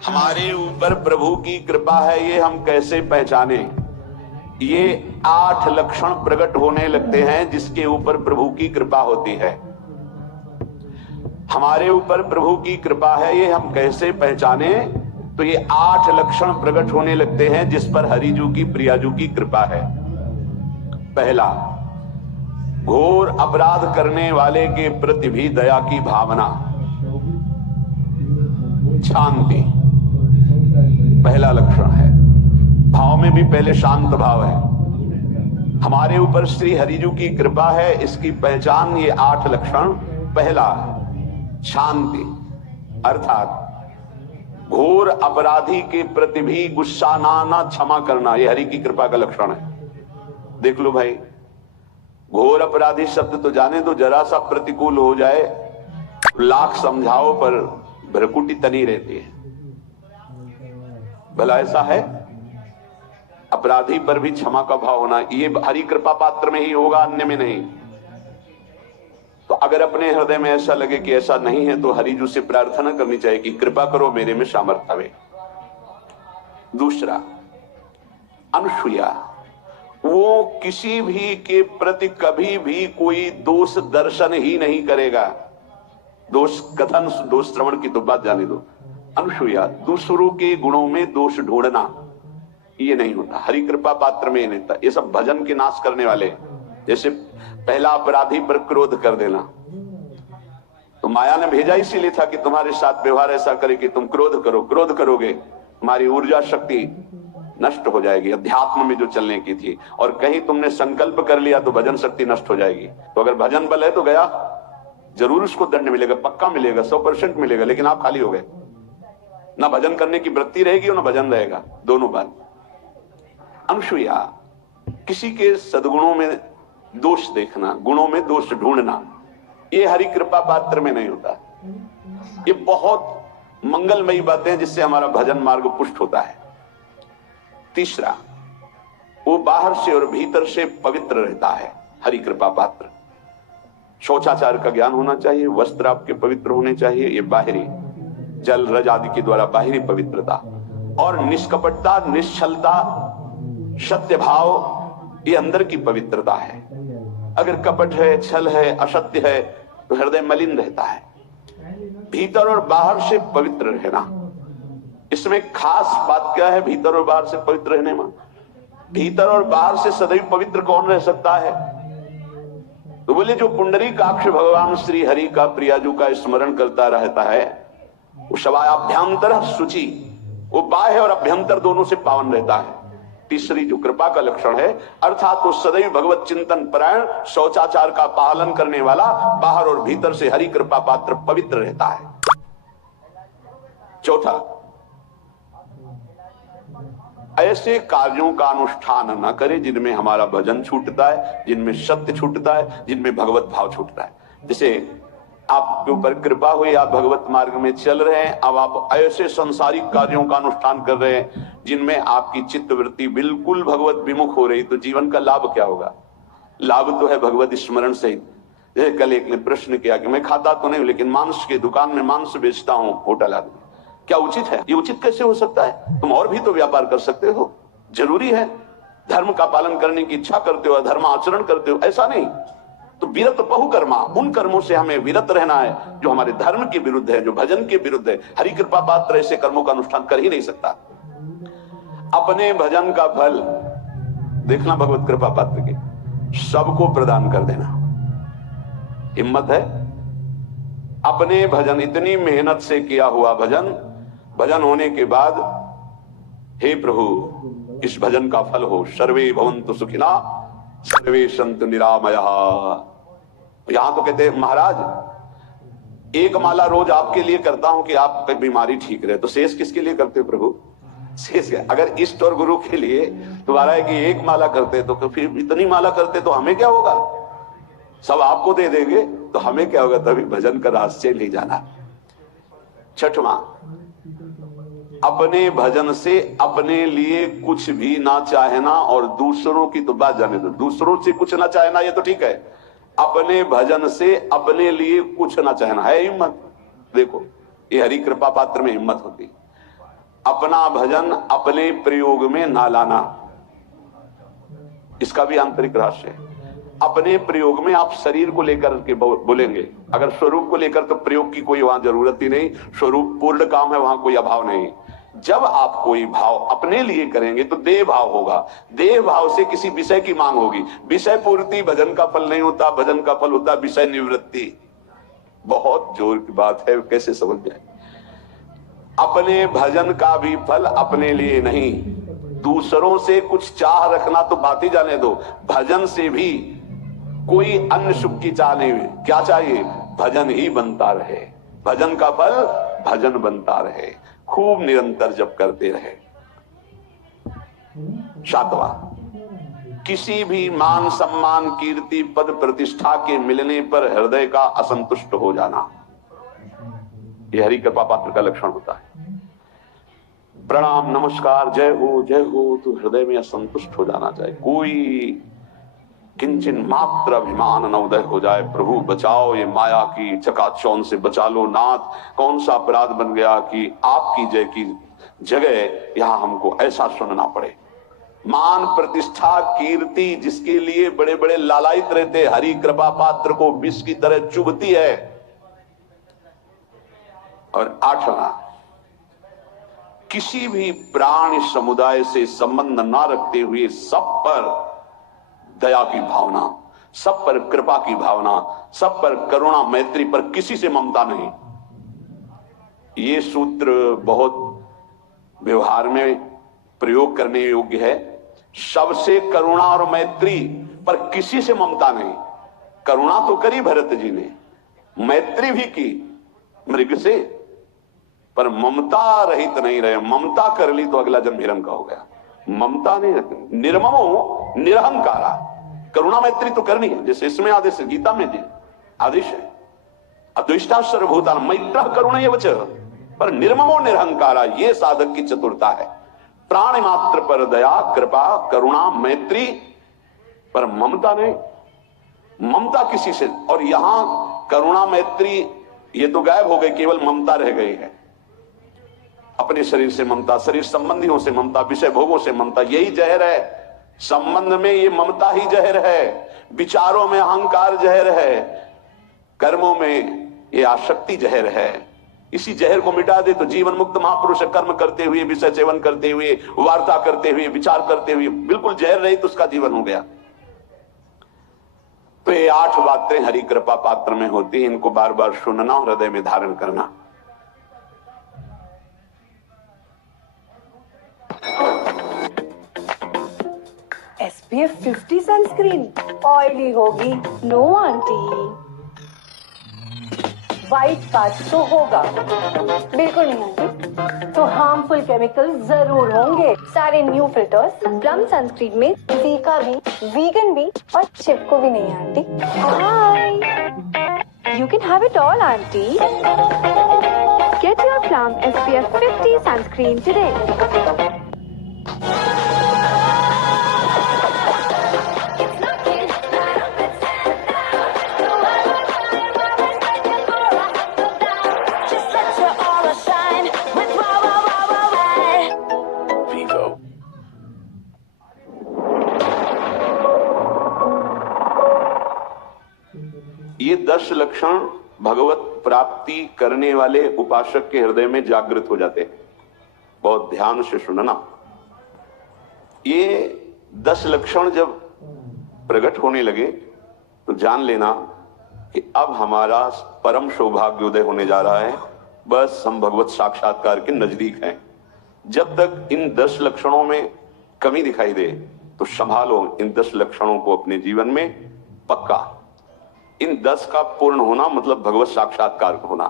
हमारे ऊपर प्रभु की कृपा है ये हम कैसे पहचाने? ये 8 लक्षण प्रकट होने लगते हैं जिसके ऊपर प्रभु की कृपा होती है। हमारे ऊपर प्रभु की कृपा है ये हम कैसे पहचाने? तो ये 8 लक्षण प्रकट होने लगते हैं जिस पर हरिजू की प्रियाजू की कृपा है। पहला, घोर अपराध करने वाले के प्रति भी दया की भावना, शांति पहला लक्षण है। भाव में भी पहले शांत भाव है। हमारे ऊपर श्री हरिजू की कृपा है, इसकी पहचान ये 8 लक्षण। पहला शांति, अर्थात घोर अपराधी के प्रति भी गुस्सा ना क्षमा करना, ये हरि की कृपा का लक्षण है। देख लो भाई, घोर अपराधी शब्द तो जाने दो, जरा सा प्रतिकूल हो जाए लाख समझाओ पर भ्रकुटी तनी रहती है। भला ऐसा है? अपराधी पर भी क्षमा का भाव होना, ये हरि कृपा पात्र में ही होगा, अन्य में नहीं। तो अगर अपने हृदय में ऐसा लगे कि ऐसा नहीं है तो हरिजू से प्रार्थना करनी चाहिए कि कृपा करो, मेरे में सामर्थ्य आवे। दूसरा, अनुसूया, वो किसी भी के प्रति कभी भी कोई दोष दर्शन ही नहीं करेगा। दोष कथन, दोष श्रवण की तो बात जाने दो। अनुसूया, दूसरों के गुणों में दोष ढूंढना ये नहीं होता, हरि कृपा पात्र में नहीं था। ये सब भजन के नाश करने वाले, जैसे पहला अपराधी पर क्रोध कर देना, तो माया ने भेजा इसीलिए था कि तुम्हारे साथ व्यवहार ऐसा करे कि तुम क्रोध करो। क्रोध करोगे तुम्हारी ऊर्जा शक्ति नष्ट हो जाएगी, अध्यात्म में जो चलने की थी। और कहीं तुमने संकल्प कर लिया तो भजन शक्ति नष्ट हो जाएगी। तो अगर भजन बल है तो गया, जरूर उसको दंड मिलेगा, पक्का मिलेगा, 100% मिलेगा, लेकिन आप खाली हो गए। ना भजन करने की वृत्ति रहेगी और ना भजन रहेगा, दोनों बात। अनुसूया, किसी के सद्गुणों में दोष देखना, गुणों में दोष ढूंढना, ये हरि कृपा पात्र में नहीं होता। ये बहुत मंगलमयी बातें जिससे हमारा भजन मार्ग पुष्ट होता है। तीसरा, वो बाहर से और भीतर से पवित्र रहता है, हरि कृपा पात्र। शौचाचार का ज्ञान होना चाहिए, वस्त्र आपके पवित्र होने चाहिए, ये बाहरी जल रज आदि के द्वारा बाहरी पवित्रता। और निष्कपटता, निश्चलता, सत्य भाव, ये अंदर की पवित्रता है। अगर कपट है, छल है, असत्य है तो हृदय मलिन रहता है। भीतर और बाहर से पवित्र रहना, इसमें खास बात क्या है? भीतर और बाहर से पवित्र रहने में, भीतर और बाहर से सदैव पवित्र कौन रह सकता है? तो बोले जो पुंडरीकाक्ष भगवान श्री हरि का, प्रियाजू का स्मरण करता रहता है, वो शवाभ्यंतर शुचि, वो बाह्य और अभ्यंतर दोनों से पावन रहता है। तीसरी जो कृपा का लक्षण है, अर्थात वो सदैव भगवत चिंतन परायण, शौचाचार का पालन करने वाला, बाहर और भीतर से हरि कृपा पात्र पवित्र रहता है। चौथा, ऐसे कार्यों का अनुष्ठान न करे जिनमें हमारा भजन छूटता है, जिनमें सत्य छूटता है, जिनमें भगवत भाव छूटता है। जैसे आपके ऊपर कृपा हुई, आप भगवत मार्ग में चल रहे हैं, अब आप ऐसे संसारिक कार्यों का अनुष्ठान कर रहे हैं जिनमें आपकी चित्तवृत्ति बिल्कुल भगवत विमुख हो रही, तो जीवन का लाभ क्या होगा? लाभ तो है भगवत स्मरण सहित। जैसे कल एक ने प्रश्न किया कि मैं खाता तो नहीं लेकिन मांस के दुकान में मांस बेचता हूं, होटल आदमी, क्या उचित है? ये उचित कैसे हो सकता है? तुम और भी तो व्यापार कर सकते हो। जरूरी है धर्म का पालन करने की इच्छा करते हो, धर्म आचरण करते हो, ऐसा नहीं। तो विरत बहुकर्मा, उन कर्मों से हमें विरत रहना है जो हमारे धर्म के विरुद्ध है, जो भजन के विरुद्ध है। हरि कृपा पात्र ऐसे कर्मों का अनुष्ठान कर ही नहीं सकता। अपने भजन का फल देखना भगवत कृपा पात्र के, सबको प्रदान कर देना। हिम्मत है? अपने भजन, इतनी मेहनत से किया हुआ भजन, भजन होने के बाद हे प्रभु इस भजन का फल हो, सर्वे भवन्तु सुखिना सर्वे सन्तु निरामयाः। यहां तो कहते हैं महाराज एक माला रोज आपके लिए करता हूं कि आपकी बीमारी ठीक रहे, तो शेष किसके लिए करते हो प्रभु? शेष अगर इष्ट और गुरु के लिए तुम्हारा है कि एक माला करते तो फिर इतनी माला करते तो हमें क्या होगा? सब आपको दे देंगे तो हमें क्या होगा? तभी भजन का रहस्य ले जाना। छठवां, अपने भजन से अपने लिए कुछ भी ना चाहना, और दूसरों की तो बात जाने दो, दूसरों से कुछ ना चाहना ये तो ठीक है, अपने भजन से अपने लिए कुछ ना चाहना है हिम्मत। देखो ये हरि कृपा पात्र में हिम्मत होती। अपना भजन अपने प्रयोग में ना लाना, इसका भी आंतरिक रहस्य है। अपने प्रयोग में आप शरीर को लेकर के बोलेंगे, अगर स्वरूप को लेकर तो प्रयोग की कोई वहां जरूरत ही नहीं, स्वरूप पूर्ण काम है, वहां कोई अभाव नहीं। जब आप कोई भाव अपने लिए करेंगे तो देह भाव होगा, देह भाव से किसी विषय की मांग होगी। विषय पूर्ति भजन का फल नहीं होता, भजन का फल होता विषय निवृत्ति। बहुत जोर की बात है, कैसे समझ जाए। अपने भजन का भी फल अपने लिए नहीं, दूसरों से कुछ चाह रखना तो बात ही जाने दो, भजन से भी कोई अन्य सुख की चाह नहीं। क्या चाहिए? भजन ही बनता रहे, भजन का फल भजन बनता रहे, खूब निरंतर जप करते रहे। 7वां, किसी भी मान सम्मान कीर्ति पद प्रतिष्ठा के मिलने पर हृदय का असंतुष्ट हो जाना, यह हरि कृपा पात्र का लक्षण होता है। प्रणाम नमस्कार जय हो तो हृदय में असंतुष्ट हो जाना चाहिए। कोई किंचन मात्र अभिमान न उदय हो जाए। प्रभु बचाओ, ये माया की चकाचौंध से बचा लो नाथ। कौन सा अपराध बन गया कि आपकी जय की जगह यहां हमको ऐसा सुनना पड़े। मान प्रतिष्ठा कीर्ति जिसके लिए बड़े बड़े लालायित रहते, हरि कृपा पात्र को विष की तरह चुभती है। और 8वां, किसी भी प्राणी समुदाय से संबंध ना रखते हुए सब पर दया की भावना, सब पर कृपा की भावना, सब पर करुणा मैत्री पर किसी से ममता नहीं। ये सूत्र बहुत व्यवहार में प्रयोग करने योग्य है। सबसे करुणा और मैत्री पर किसी से ममता नहीं। करुणा तो करी भरत जी ने, मैत्री भी की मृग से, पर ममता रहित नहीं रहे। ममता कर ली तो अगला जन्म हिरण का हो गया। ममता नहीं, निर्ममो निरहंकारा। करुणा मैत्री तो करनी है, जैसे इसमें आदेश गीता में जी आदेश है, अद्वेष्टा सर्वभूता मैत्र करुणा वच, पर निर्ममो निरहंकारा, ये साधक की चतुरता है। प्राणी मात्र पर दया कृपा करुणा मैत्री, पर ममता नहीं। ममता किसी से, और यहां करुणा मैत्री ये तो गायब हो गई, केवल ममता रह गई है। अपने शरीर से ममता, शरीर संबंधियों से ममता, विषय भोगों से ममता, यही जहर है। संबंध में ये ममता ही जहर है, विचारों में अहंकार जहर है, कर्मों में ये आसक्ति जहर है। इसी जहर को मिटा दे तो जीवन मुक्त महापुरुष कर्म करते हुए, विषय सेवन करते हुए, वार्ता करते हुए, विचार करते हुए, बिल्कुल जहर रही तो उसका जीवन हो गया। तो ये 8 बातें हरि कृपा पात्र में होती, इनको बार बार सुनना, हृदय में धारण करना। SPF 50 सनस्क्रीन ऑयली होगी? No aunty. व्हाइट पैच तो होगा? बिल्कुल नहीं आंटी। तो हार्मफुल केमिकल जरूर होंगे। सारे न्यू फिल्टर्स प्लम सनस्क्रीन में जीका भी, वीगन भी और चिपको भी नहीं aunty. Hi, you can have it all aunty. Get your plum SPF 50 sunscreen today. ये 10 लक्षण भगवत प्राप्ति करने वाले उपासक के हृदय में जागृत हो जाते हैं। बहुत ध्यान से सुनना। ये 10 लक्षण जब प्रकट होने लगे तो जान लेना कि अब हमारा परम सौभाग्योदय होने जा रहा है। बस हम भगवत साक्षात्कार के नजदीक हैं। जब तक इन 10 लक्षणों में कमी दिखाई दे तो संभालो इन 10 लक्षणों को अपने जीवन में पक्का। इन 10 का पूर्ण होना मतलब भगवत साक्षात्कार होना।